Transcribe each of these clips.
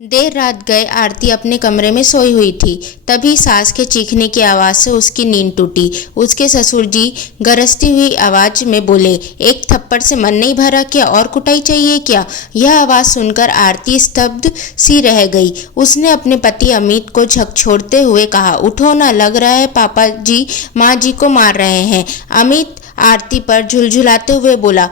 देर रात गए आरती अपने कमरे में सोई हुई थी। तभी सास के चीखने की आवाज़ से उसकी नींद टूटी। उसके ससुर जी गरजती हुई आवाज़ में बोले, एक थप्पड़ से मन नहीं भरा क्या, और कुटाई चाहिए क्या? यह आवाज़ सुनकर आरती स्तब्ध सी रह गई। उसने अपने पति अमित को झकझोरते हुए कहा, उठो ना, लग रहा है पापा जी माँ जी को मार रहे हैं। अमित आरती पर झुलझुलाते हुए बोला,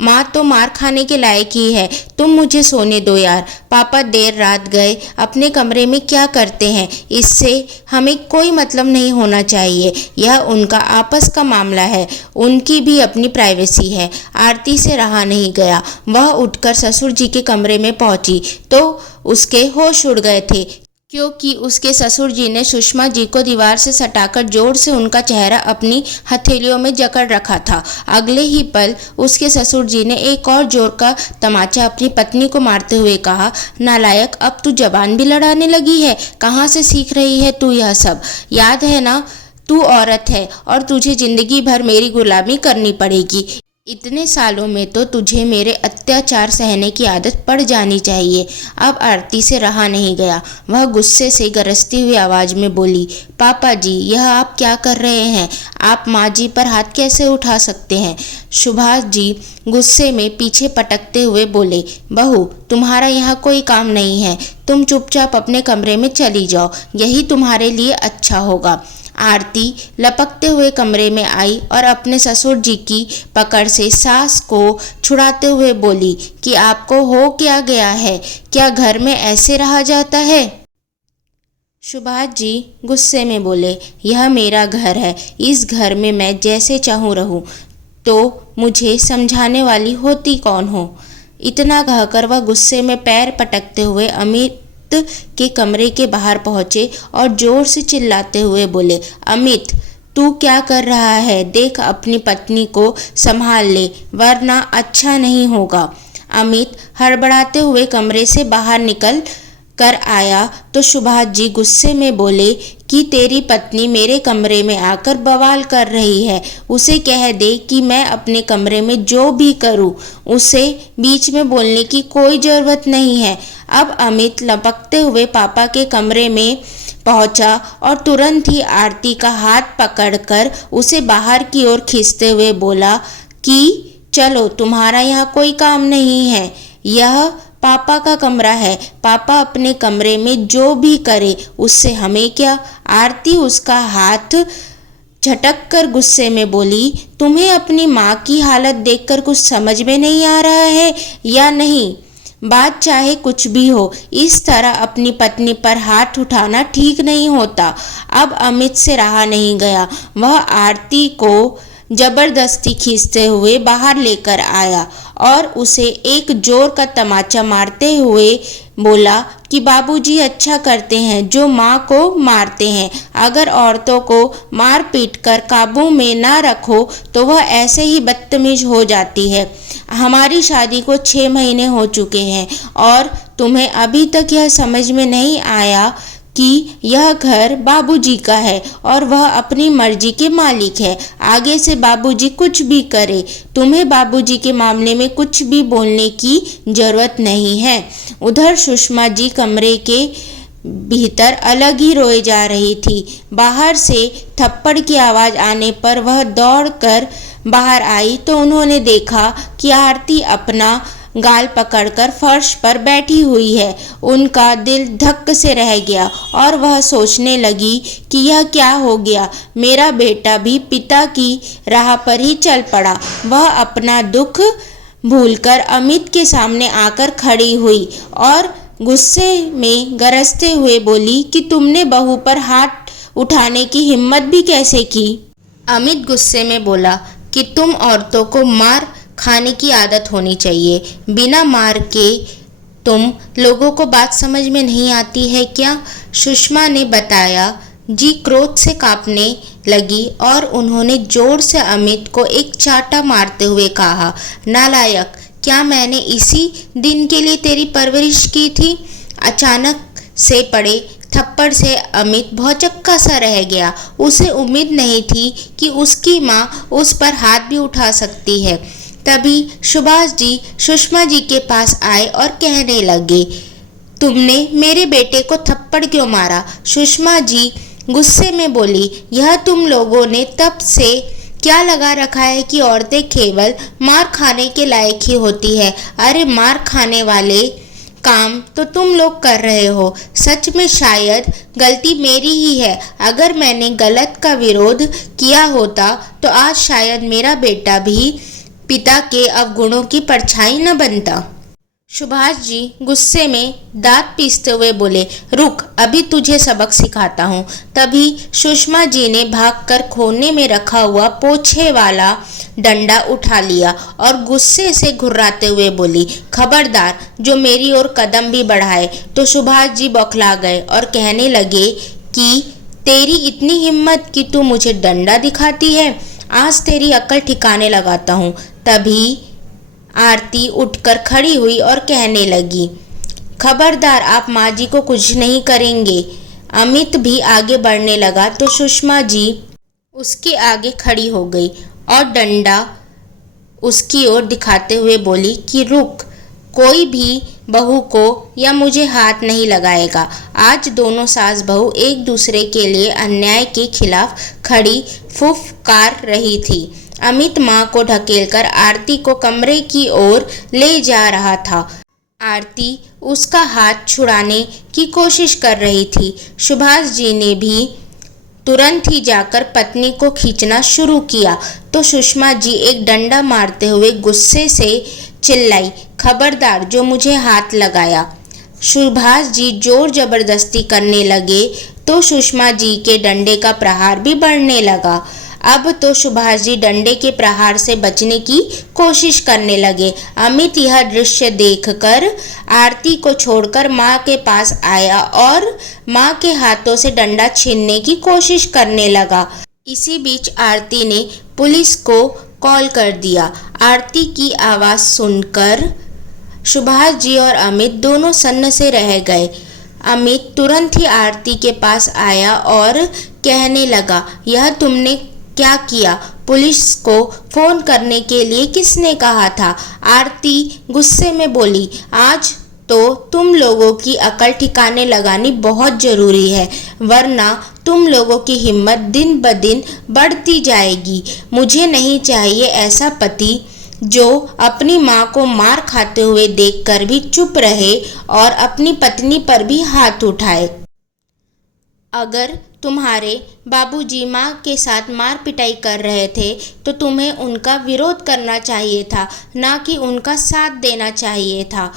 माँ तो मार खाने के लायक ही है, तुम मुझे सोने दो यार। पापा देर रात गए अपने कमरे में क्या करते हैं, इससे हमें कोई मतलब नहीं होना चाहिए। यह उनका आपस का मामला है, उनकी भी अपनी प्राइवेसी है। आरती से रहा नहीं गया। वह उठकर ससुर जी के कमरे में पहुंची तो उसके होश उड़ गए थे, क्योंकि उसके ससुर जी ने सुषमा जी को दीवार से सटाकर जोर से उनका चेहरा अपनी हथेलियों में जकड़ रखा था। अगले ही पल उसके ससुर जी ने एक और जोर का तमाचा अपनी पत्नी को मारते हुए कहा, नालायक, अब तू जबान भी लड़ाने लगी है। कहाँ से सीख रही है तू यह सब? याद है ना, तू औरत है और तुझे जिंदगी भर मेरी गुलामी करनी पड़ेगी। इतने सालों में तो तुझे मेरे अत्याचार सहने की आदत पड़ जानी चाहिए। अब आरती से रहा नहीं गया। वह गुस्से से गरजती हुई आवाज़ में बोली, पापा जी, यह आप क्या कर रहे हैं? आप माँ जी पर हाथ कैसे उठा सकते हैं? सुभाष जी गुस्से में पीछे पटकते हुए बोले, बहू, तुम्हारा यहाँ कोई काम नहीं है, तुम चुपचाप अपने कमरे में चली जाओ, यही तुम्हारे लिए अच्छा होगा। आरती लपकते हुए कमरे में आई और अपने ससुर जी की पकड़ से सास को छुड़ाते हुए बोली कि आपको हो क्या गया है? क्या घर में ऐसे रहा जाता है? सुभाष जी गुस्से में बोले, यह मेरा घर है, इस घर में मैं जैसे चाहूँ रहूँ, तो मुझे समझाने वाली होती कौन हो? इतना कहकर वह गुस्से में पैर पटकते हुए अमित के कमरे के बाहर पहुंचे और जोर से चिल्लाते हुए बोले, अमित, तू क्या कर रहा है? देख, अपनी पत्नी को संभाल ले, वरना अच्छा नहीं होगा। अमित हड़बड़ाते हुए कमरे से बाहर निकल कर आया तो सुभाष जी गुस्से में बोले कि तेरी पत्नी मेरे कमरे में आकर बवाल कर रही है, उसे कह दे कि मैं अपने कमरे में जो भी करूं, उसे बीच में बोलने की कोई ज़रूरत नहीं है। अब अमित लपकते हुए पापा के कमरे में पहुंचा और तुरंत ही आरती का हाथ पकड़कर उसे बाहर की ओर खींचते हुए बोला कि चलो, तुम्हारा यहाँ कोई काम नहीं है, यह पापा का कमरा है, पापा अपने कमरे में जो भी करे उससे हमें क्या? आरती उसका हाथ झटक कर गुस्से में बोली, तुम्हें अपनी माँ की हालत देखकर कुछ समझ में नहीं आ रहा है या नहीं? बात चाहे कुछ भी हो, इस तरह अपनी पत्नी पर हाथ उठाना ठीक नहीं होता। अब अमित से रहा नहीं गया। वह आरती को जबरदस्ती खींचते हुए बाहर लेकर आया और उसे एक जोर का तमाचा मारते हुए बोला कि बाबूजी अच्छा करते हैं जो माँ को मारते हैं। अगर औरतों को मार पीट कर काबू में ना रखो तो वह ऐसे ही बदतमीज हो जाती है। हमारी शादी को 6 महीने हो चुके हैं और तुम्हें अभी तक यह समझ में नहीं आया कि यह घर बाबूजी का है और वह अपनी मर्जी के मालिक है। आगे से बाबूजी कुछ भी करे, तुम्हें बाबूजी के मामले में कुछ भी बोलने की जरूरत नहीं है। उधर सुषमा जी कमरे के भीतर अलग ही रोए जा रही थी। बाहर से थप्पड़ की आवाज़ आने पर वह दौड़कर बाहर आई तो उन्होंने देखा कि आरती अपना गाल पकड़कर फर्श पर बैठी हुई है। उनका दिल धक से रह गया और वह सोचने लगी कि यह क्या हो गया, मेरा बेटा भी पिता की राह पर ही चल पड़ा। वह अपना दुख भूलकर अमित के सामने आकर खड़ी हुई और गुस्से में गरजते हुए बोली कि तुमने बहू पर हाथ उठाने की हिम्मत भी कैसे की? अमित गुस्से में बोला कि तुम औरतों को मार खाने की आदत होनी चाहिए, बिना मार के तुम लोगों को बात समझ में नहीं आती है क्या? सुषमा ने बताया। जी क्रोध से कांपने लगी और उन्होंने जोर से अमित को एक चाटा मारते हुए कहा, नालायक, क्या मैंने इसी दिन के लिए तेरी परवरिश की थी? अचानक से पड़े थप्पड़ से अमित भौचक्का सा रह गया। उसे उम्मीद नहीं थी कि उसकी माँ उस पर हाथ भी उठा सकती है। तभी सुभाष जी सुषमा जी के पास आए और कहने लगे, तुमने मेरे बेटे को थप्पड़ क्यों मारा? सुषमा जी गुस्से में बोली। यह तुम लोगों ने तब से क्या लगा रखा है कि औरतें केवल मार खाने के लायक ही होती है? अरे मार खाने वाले काम तो तुम लोग कर रहे हो। सच में शायद गलती मेरी ही है। अगर मैंने गलत का विरोध किया होता तो आज शायद मेरा बेटा भी पिता के अवगुणों की परछाई न बनता। सुभाष जी गुस्से में दांत पीसते हुए बोले, रुक, अभी तुझे सबक सिखाता हूँ। तभी सुषमा जी ने भागकर कोने में रखा हुआ पोछे वाला डंडा उठा लिया और गुस्से से घुर्राते हुए बोली, खबरदार जो मेरी ओर कदम भी बढ़ाए। तो सुभाष जी बौखला गए और कहने लगे कि तेरी इतनी हिम्मत कि तू मुझे डंडा दिखाती है, आज तेरी अक्ल ठिकाने लगाता हूँ। तभी आरती उठकर खड़ी हुई और कहने लगी, खबरदार आप माँ जी को कुछ नहीं करेंगे। अमित भी आगे बढ़ने लगा तो सुषमा जी उसके आगे खड़ी हो गई और डंडा उसकी ओर दिखाते हुए बोली कि रुक, कोई भी बहू को या मुझे हाथ नहीं लगाएगा। आज दोनों सास बहू एक दूसरे के लिए अन्याय के खिलाफ खड़ी फुफकार रही थी। अमित माँ को ढकेलकर आरती को कमरे की ओर ले जा रहा था। आरती उसका हाथ छुड़ाने की कोशिश कर रही थी। सुभाष जी ने भी तुरंत ही जाकर पत्नी को खींचना शुरू किया तो सुषमा जी एक डंडा मारते हुए गुस्से से चिल्लाई, खबरदार जो मुझे हाथ लगाया। सुभाष जी जोर जबरदस्ती करने लगे तो सुषमा जी के डंडे का प्रहार भी बढ़ने लगा। अब तो सुभाष जी डंडे के प्रहार से बचने की कोशिश करने लगे। अमित यह दृश्य देखकर आरती को छोड़कर माँ के पास आया और माँ के हाथों से डंडा छीनने की कोशिश करने लगा। इसी बीच आरती ने पुलिस को कॉल कर दिया। आरती की आवाज़ सुनकर सुभाष जी और अमित दोनों सन्न से रह गए। अमित तुरंत ही आरती के पास आया और कहने लगा, यह तुमने क्या किया? पुलिस को फोन करने के लिए किसने कहा था? आरती गुस्से में बोली, आज तो तुम लोगों की अकल ठिकाने लगानी बहुत ज़रूरी है, वरना तुम लोगों की हिम्मत दिन ब दिन बढ़ती जाएगी। मुझे नहीं चाहिए ऐसा पति जो अपनी माँ को मार खाते हुए देखकर भी चुप रहे और अपनी पत्नी पर भी हाथ उठाए। अगर तुम्हारे बाबूजी माँ के साथ मार पिटाई कर रहे थे तो तुम्हें उनका विरोध करना चाहिए था, ना कि उनका साथ देना चाहिए था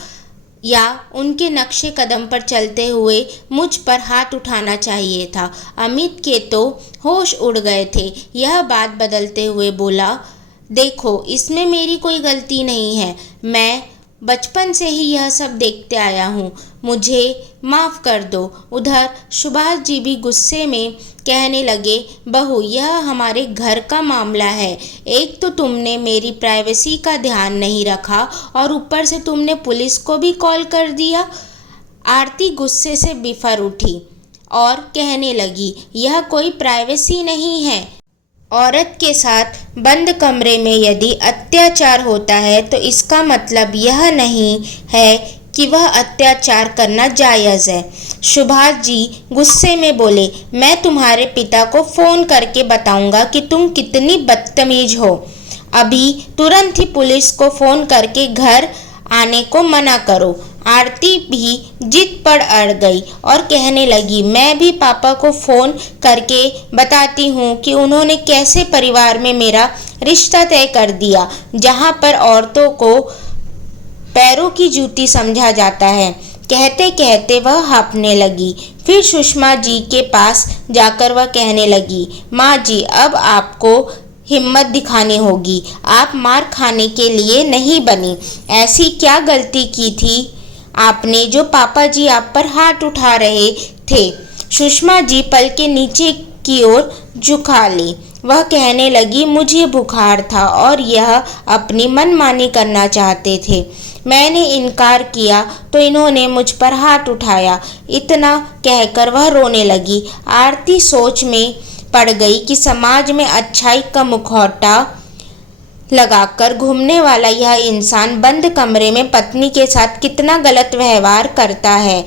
या उनके नक्शे कदम पर चलते हुए मुझ पर हाथ उठाना चाहिए था। अमित के तो होश उड़ गए थे। यह बात बदलते हुए बोला, देखो इसमें मेरी कोई गलती नहीं है, मैं बचपन से ही यह सब देखते आया हूँ, मुझे माफ़ कर दो। उधर सुभाष जी भी गुस्से में कहने लगे, बहू यह हमारे घर का मामला है, एक तो तुमने मेरी प्राइवेसी का ध्यान नहीं रखा और ऊपर से तुमने पुलिस को भी कॉल कर दिया। आरती गुस्से से बिफर उठी और कहने लगी, यह कोई प्राइवेसी नहीं है। औरत के साथ बंद कमरे में यदि अत्याचार होता है तो इसका मतलब यह नहीं है कि वह अत्याचार करना जायज़ है। सुभाष जी गुस्से में बोले, मैं तुम्हारे पिता को फ़ोन करके बताऊंगा कि तुम कितनी बदतमीज हो। अभी तुरंत ही पुलिस को फ़ोन करके घर आने को मना करो। आरती भी जिद पर अड़ गई और कहने लगी, मैं भी पापा को फ़ोन करके बताती हूँ कि उन्होंने कैसे परिवार में मेरा रिश्ता तय कर दिया, जहाँ पर औरतों को पैरों की जूती समझा जाता है। कहते कहते वह हाँफने लगी। फिर सुषमा जी के पास जाकर वह कहने लगी, माँ जी अब आपको हिम्मत दिखानी होगी, आप मार खाने के लिए नहीं बनी। ऐसी क्या गलती की थी आपने जो पापा जी आप पर हाथ उठा रहे थे? सुषमा जी पल के नीचे की ओर झुका ली। वह कहने लगी, मुझे बुखार था और यह अपनी मनमानी करना चाहते थे। मैंने इनकार किया तो इन्होंने मुझ पर हाथ उठाया। इतना कहकर वह रोने लगी। आरती सोच में पड़ गई कि समाज में अच्छाई का मुखौटा लगाकर घूमने वाला यह इंसान बंद कमरे में पत्नी के साथ कितना गलत व्यवहार करता है।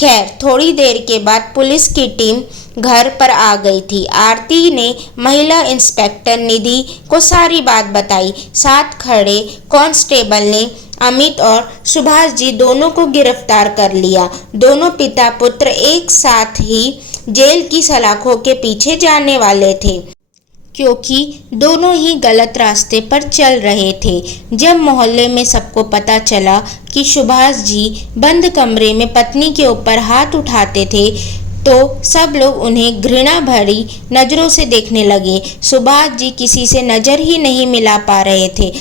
खैर, थोड़ी देर के बाद पुलिस की टीम घर पर आ गई थी। आरती ने महिला इंस्पेक्टर निधि को सारी बात बताई। साथ खड़े कांस्टेबल ने अमित और सुभाष जी दोनों को गिरफ्तार कर लिया। दोनों पिता पुत्र एक साथ ही जेल की सलाखों के पीछे जाने वाले थे, क्योंकि दोनों ही गलत रास्ते पर चल रहे थे। जब मोहल्ले में सबको पता चला कि सुभाष जी बंद कमरे में पत्नी के ऊपर हाथ उठाते थे, तो सब लोग उन्हें घृणा भरी नज़रों से देखने लगे। सुभाष जी किसी से नज़र ही नहीं मिला पा रहे थे।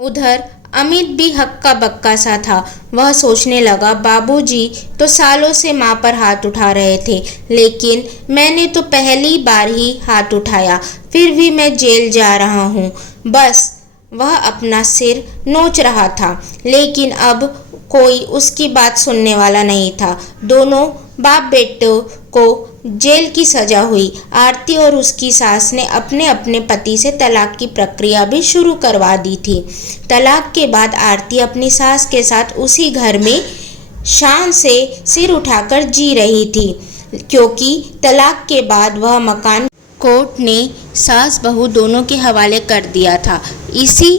उधर अमित भी हक्का बक्का सा था। वह सोचने लगा, बाबूजी तो सालों से माँ पर हाथ उठा रहे थे, लेकिन मैंने तो पहली बार ही हाथ उठाया, फिर भी मैं जेल जा रहा हूँ। बस वह अपना सिर नोच रहा था, लेकिन अब कोई उसकी बात सुनने वाला नहीं था। दोनों बाप बेटों को जेल की सजा हुई। आरती और उसकी सास ने अपने अपने पति से तलाक की प्रक्रिया भी शुरू करवा दी थी। तलाक के बाद आरती अपनी सास के साथ उसी घर में शान से सिर उठाकर जी रही थी, क्योंकि तलाक के बाद वह मकान कोर्ट ने सास बहू दोनों के हवाले कर दिया था। इसी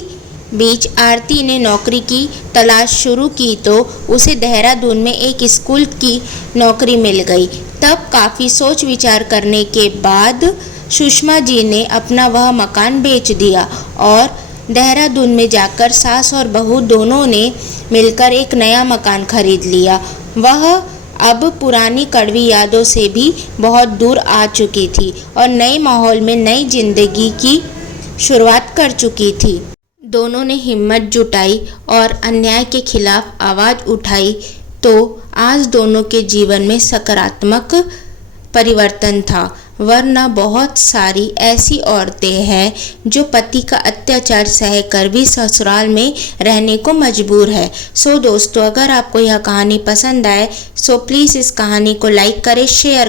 बीच आरती ने नौकरी की तलाश शुरू की तो उसे देहरादून में एक स्कूल की नौकरी मिल गई। तब काफ़ी सोच विचार करने के बाद सुषमा जी ने अपना वह मकान बेच दिया और देहरादून में जाकर सास और बहू दोनों ने मिलकर एक नया मकान खरीद लिया। वह अब पुरानी कड़वी यादों से भी बहुत दूर आ चुकी थी और नए माहौल में नई जिंदगी की शुरुआत कर चुकी थी। दोनों ने हिम्मत जुटाई और अन्याय के खिलाफ आवाज़ उठाई, तो आज दोनों के जीवन में सकारात्मक परिवर्तन था। वरना बहुत सारी ऐसी औरतें हैं जो पति का अत्याचार सहकर भी ससुराल में रहने को मजबूर है। सो दोस्तों, अगर आपको यह कहानी पसंद आए सो प्लीज़ इस कहानी को लाइक करें, शेयर